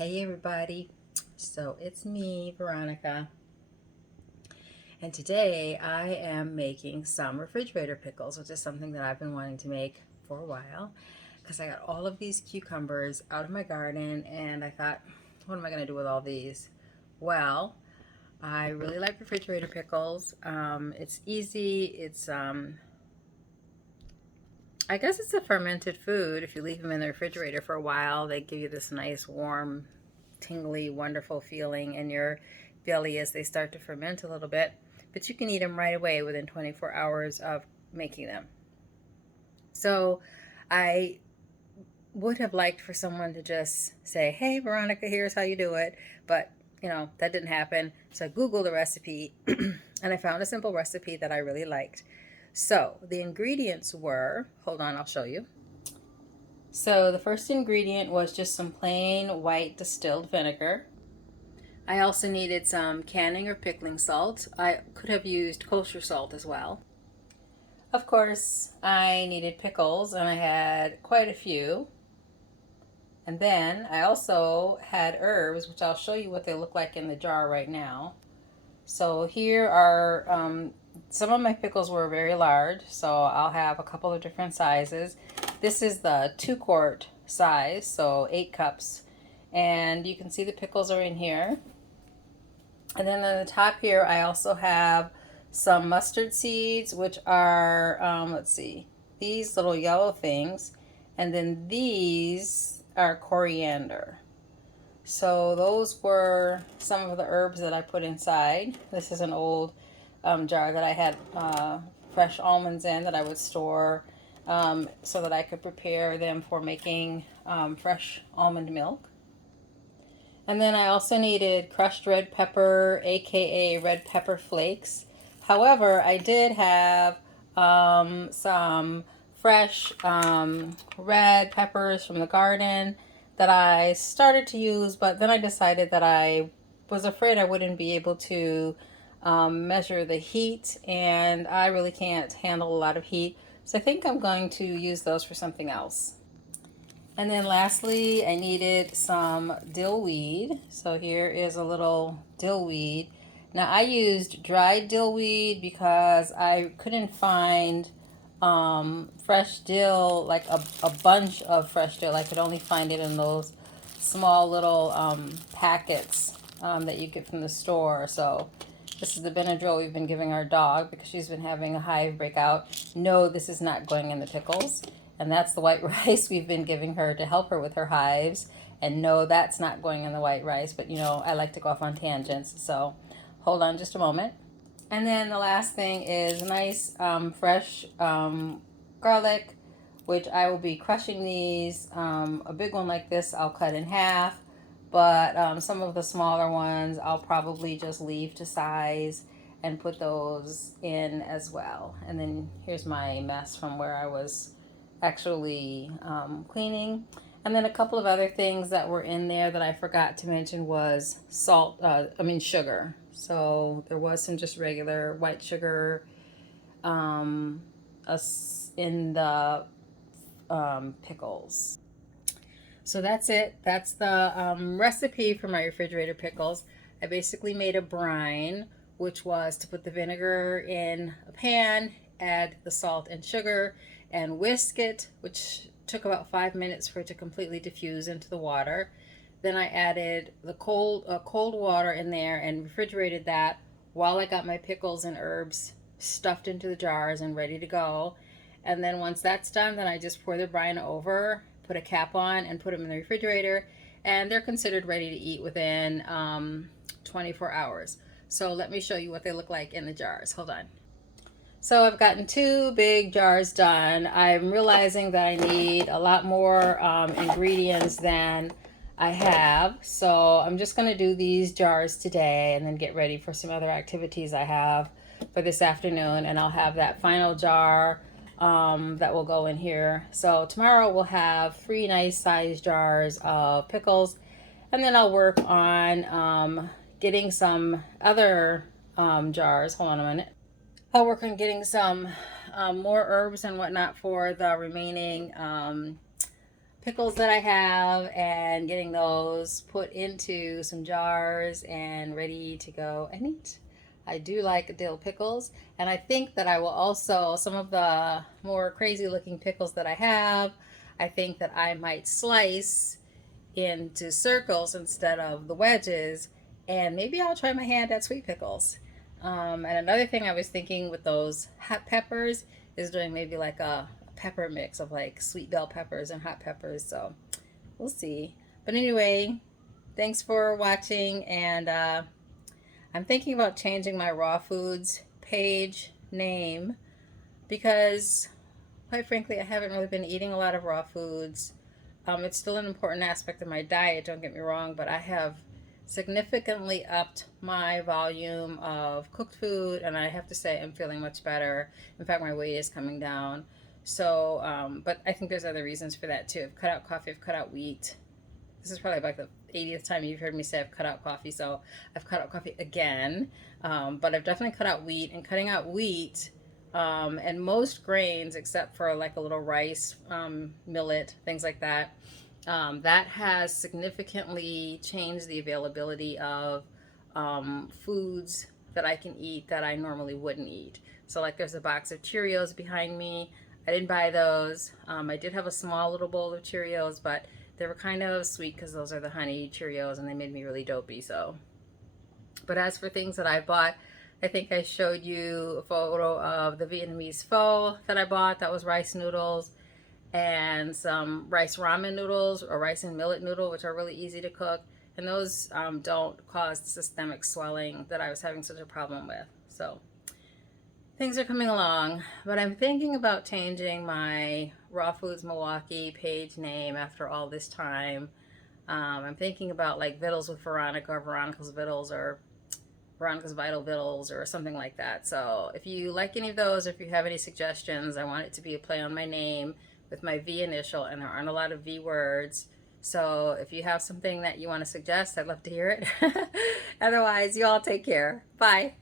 Hey everybody, so it's me, Veronica, and today I am making some refrigerator pickles, which is something that I've been wanting to make for a while because I got all of these cucumbers out of my garden and I thought, what am I going to do with all these? Well, I really like refrigerator pickles. It's easy, I guess it's a fermented food. If you leave them in the refrigerator for a while, they give you this nice, warm, tingly, wonderful feeling in your belly as they start to ferment a little bit. But you can eat them right away within 24 hours of making them. So I would have liked for someone to just say, hey, Veronica, here's how you do it. But, that didn't happen. So I Googled the recipe and I found a simple recipe that I really liked. So the ingredients were, hold on, I'll show you. So the first ingredient was just some plain white distilled vinegar. I also needed some canning or pickling salt. I could have used kosher salt as well. Of course, I needed pickles and I had quite a few. And then I also had herbs, which I'll show you what they look like in the jar right now. So here are some of my pickles were very large, so I'll have a couple of different sizes. This is the 2-quart size, so 8 cups. And you can see the pickles are in here. And then on the top here, I also have some mustard seeds, which are, let's see, these little yellow things. And then these are coriander. So those were some of the herbs that I put inside. This is an old jar that I had fresh almonds in that I would store so that I could prepare them for making fresh almond milk. And then I also needed crushed red pepper, aka red pepper flakes. However, I did have some fresh red peppers from the garden that I started to use, but then I decided that I was afraid I wouldn't be able to measure the heat, and I really can't handle a lot of heat. So I think I'm going to use those for something else. And then lastly, I needed some dill weed. So here is a little dill weed. Now I used dried dill weed because I couldn't find fresh dill, like a bunch of fresh dill. I could only find it in those small little packets that you get from the store. So this is the Benadryl we've been giving our dog because she's been having a hive breakout. No, this is not going in the pickles. And that's the white rice we've been giving her to help her with her hives. And no, that's not going in the white rice. But I like to go off on tangents. So hold on just a moment. And then the last thing is nice fresh garlic, which I will be crushing these. A big one like this I'll cut in half. But some of the smaller ones I'll probably just leave to size and put those in as well. And then here's my mess from where I was actually cleaning. And then a couple of other things that were in there that I forgot to mention was sugar. So there was some just regular white sugar in the pickles. So that's it. That's the recipe for my refrigerator pickles. I basically made a brine, which was to put the vinegar in a pan, add the salt and sugar, and whisk it, which took about 5 minutes for it to completely diffuse into the water. Then I added the cold water in there and refrigerated that while I got my pickles and herbs stuffed into the jars and ready to go. And then once that's done, then I just pour the brine over, put a cap on, and put them in the refrigerator. And they're considered ready to eat within 24 hours. So let me show you what they look like in the jars. Hold on. So I've gotten 2 big jars done. I'm realizing that I need a lot more ingredients than I have. So I'm just going to do these jars today and then get ready for some other activities I have for this afternoon. And I'll have that final jar that will go in here. So tomorrow we'll have 3 nice sized jars of pickles. And then I'll work on getting some other jars. Hold on a minute. I'll work on getting some more herbs and whatnot for the remaining pickles that I have and getting those put into some jars and ready to go and eat. I do like dill pickles, and I think that I will also, some of the more crazy looking pickles that I have, I think that I might slice into circles instead of the wedges, and maybe I'll try my hand at sweet pickles. And another thing I was thinking with those hot peppers is doing maybe like a pepper mix of like sweet bell peppers and hot peppers. So we'll see. But anyway, thanks for watching. And I'm thinking about changing my raw foods page name because, quite frankly, I haven't really been eating a lot of raw foods. It's still an important aspect of my diet, don't get me wrong, but I have significantly upped my volume of cooked food, and I have to say I'm feeling much better. In fact, my weight is coming down. So, but I think there's other reasons for that too. I've cut out coffee, I've cut out wheat. This is probably like the 80th time you've heard me say I've cut out coffee, so I've cut out coffee again. But I've definitely cut out wheat, and cutting out wheat and most grains, except for like a little rice, millet, things like that, that has significantly changed the availability of foods that I can eat that I normally wouldn't eat. So, like, there's a box of Cheerios behind me. I didn't buy those. I did have a small little bowl of Cheerios, but they were kind of sweet because those are the honey Cheerios and they made me really dopey. So, but as for things that I bought, I think I showed you a photo of the Vietnamese pho that I bought. That was rice noodles and some rice ramen noodles or rice and millet noodle, which are really easy to cook. And those don't cause systemic swelling that I was having such a problem with. So things are coming along, but I'm thinking about changing my Raw Foods Milwaukee page name after all this time. I'm thinking about like Vittles with Veronica, or Veronica's Vittles, or Veronica's Vital Vittles, or something like that. So if you like any of those, if you have any suggestions, I want it to be a play on my name with my V initial, and there aren't a lot of V words. So if you have something that you want to suggest, I'd love to hear it. Otherwise, you all take care. Bye.